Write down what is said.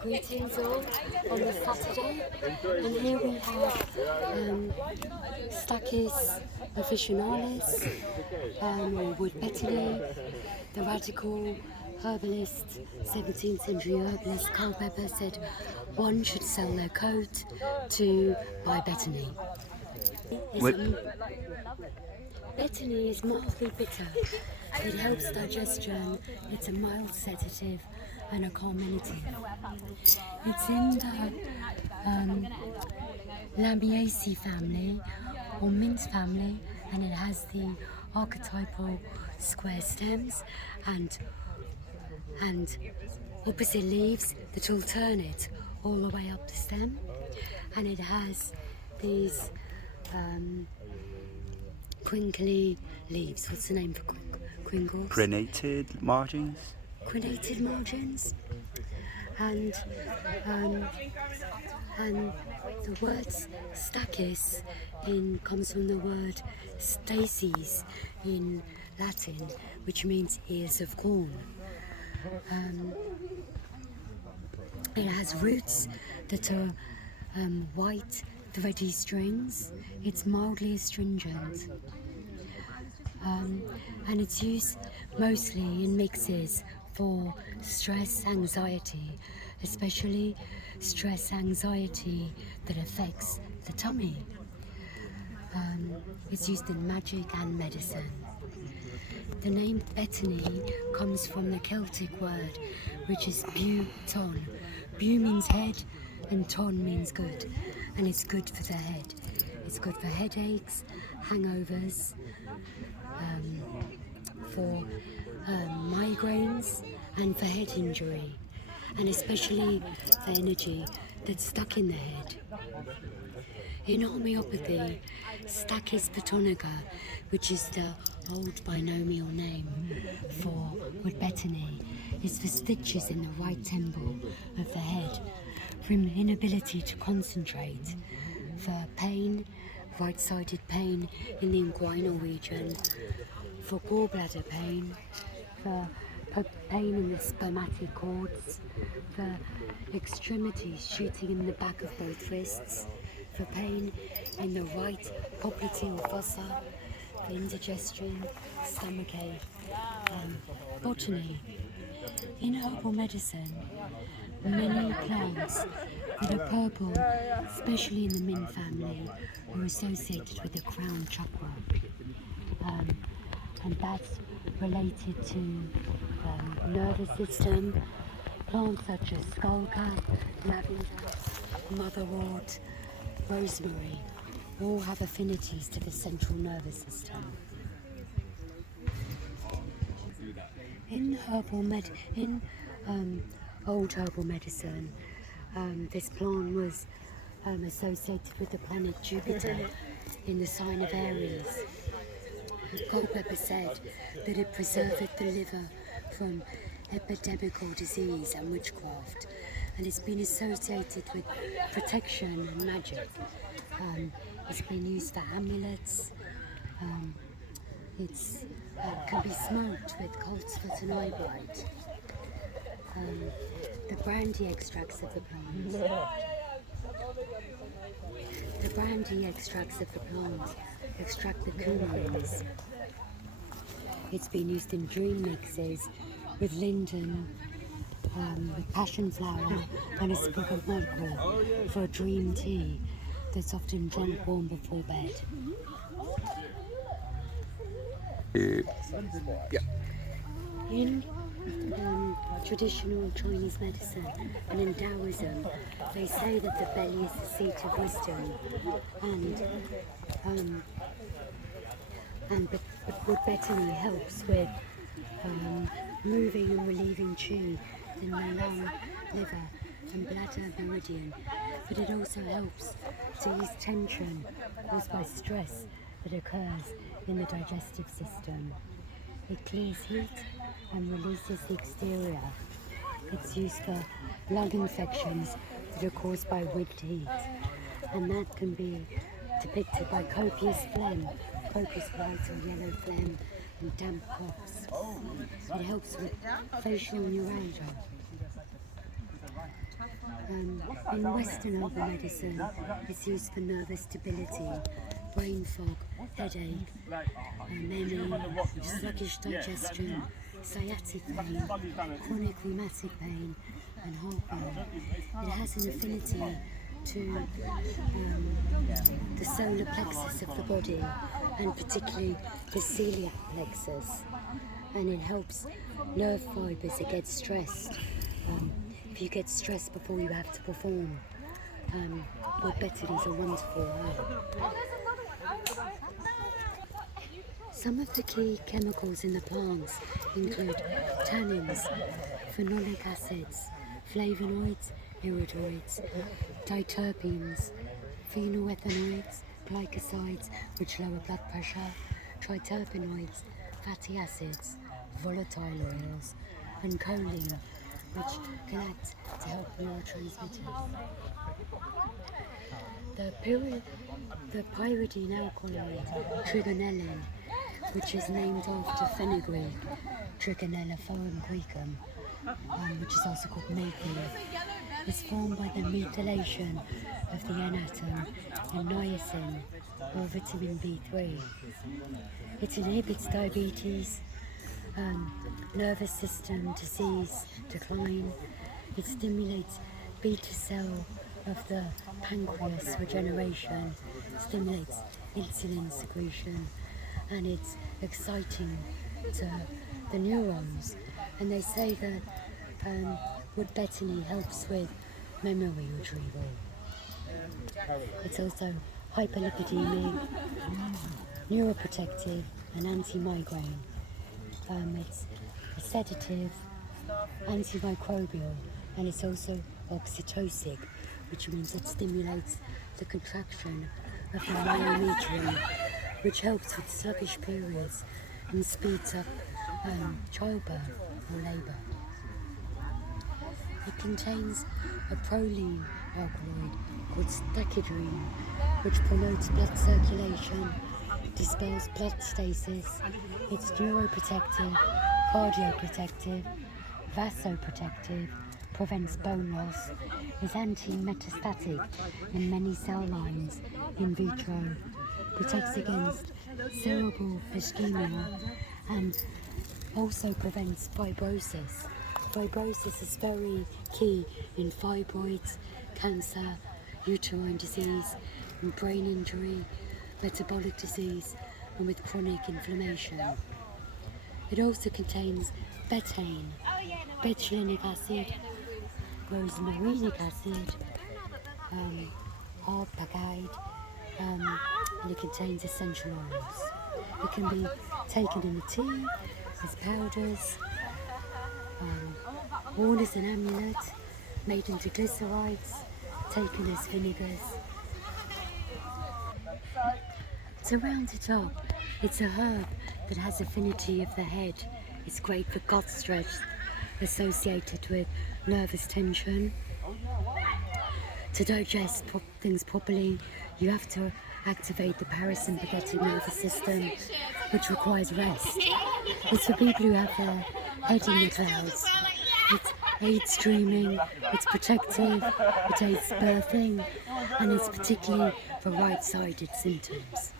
Greetings all on this Saturday, and here we have Stachys officinalis, or wood betony, the radical herbalist, 17th century herbalist Culpeper said one should sell their coat to buy betony. Betony is mildly bitter. It helps digestion, it's a mild sedative and a carminative. It's in the Lamiaceae family or mint family, and it has the archetypal square stems and opposite leaves that alternate all the way up the stem, and it has these crinkly leaves. What's the name for crinkles? Crenated margins. Crenated margins, and the word stachys comes from the word stacies in Latin, which means ears of corn. It has roots that are white, thready strings. It's mildly astringent, and it's used mostly in mixes for stress, anxiety, especially stress, anxiety that affects the tummy. It's used in magic and medicine. The name betony comes from the Celtic word, which is buton. Bu means head and ton means good, and it's good for the head. It's good for headaches, hangovers, for migraines and for head injury, and especially for energy that's stuck in the head. In homeopathy, Stachys Betonica, which is the old binomial name for wood betony, is for stitches in the right temple of the head, for inability to concentrate, for pain, right-sided pain in the inguinal region, for gallbladder pain, for pain in the spermatic cords, for extremities shooting in the back of both wrists, for pain in the right popliteal fossa, for indigestion, stomachache, botany. In herbal medicine, many plants that are purple, especially in the mint family, are associated with the crown chakra, and that's related to nervous system. Plants such as skullcap, lavender, motherwort, rosemary all have affinities to the central nervous system. In old herbal medicine, this plant was associated with the planet Jupiter in the sign of Aries. Culpeper said that it preserved the liver from epidemical disease and witchcraft, and it's been associated with protection and magic. It's been used for amulets. It can be smoked with colt's foot and eyebright. The brandy extracts of the plant. The brandy extracts of the plant extract the coumarins. It's been used in dream mixes with linden, with passion flower and a sprig of mugwort for a dream tea that's often drunk warm before bed. In traditional Chinese medicine and in Taoism, they say that the belly is the seat of wisdom, and wood betony helps with moving and relieving qi in the lung, liver and bladder meridian, but it also helps to ease tension caused by stress that occurs in the digestive system. It clears heat and releases the exterior. It's used for lung infections that are caused by wind heat, and that can be depicted by copious phlegm, copious white or yellow phlegm and damp coughs. It helps with facial neuralgia. In Western herbal medicine, it's used for nervous stability, brain fog, headache, memory, sluggish digestion, sciatic pain, chronic rheumatic pain, and heartburn. It has an affinity to the solar plexus of the body, and particularly the celiac plexus, and it helps nerve fibres that get stressed. If you get stressed before you have to perform, betony is a wonderful herb. Some of the key chemicals in the plants include tannins, phenolic acids, flavonoids, iridoids, diterpenes, phenolethanoids, glycosides, which lower blood pressure, triterpenoids, fatty acids, volatile oils, and choline, which can act to help neurotransmitters. The pyridine alkaloid trigonellin, which is named after fenugreek, Trigonella foraminquicum, which is also called maypole, is formed by the methylation of the N-atom in niacin or vitamin B3. It inhibits diabetes, nervous system disease decline. It stimulates beta cell of the pancreas regeneration, stimulates insulin secretion, and it's exciting to the neurons. And they say that wood betony helps with memory retrieval. It's also hyperlipidemic, neuroprotective, and anti-migraine. It's a sedative, antimicrobial, and it's also oxytocic, which means it stimulates the contraction of the myometrium, which helps with sluggish periods and speeds up childbirth or labour. It contains a proline alkaloid called stachydrine, which promotes blood circulation, dispels blood stasis. It's neuroprotective, cardioprotective, vasoprotective, prevents bone loss, is anti-metastatic in many cell lines in vitro, protects against cerebral ischemia, and also prevents fibrosis. Fibrosis is very key in fibroids, cancer, uterine disease, and brain injury, metabolic disease, and with chronic inflammation. It also contains betaine, betulinic acid, rosmarinic acid, arpagide, and it contains essential oils. It can be taken in a tea, as powders, worn as an amulet, made into glycerides, taken as vinegars. To round it up, it's a herb that has affinity of the head. It's great for gut stress associated with nervous tension. To digest things properly, you have to activate the parasympathetic nervous system, which requires rest. It's for people who have their head in the clouds. It aids dreaming, it's protective, it aids birthing, and it's particularly for right-sided symptoms.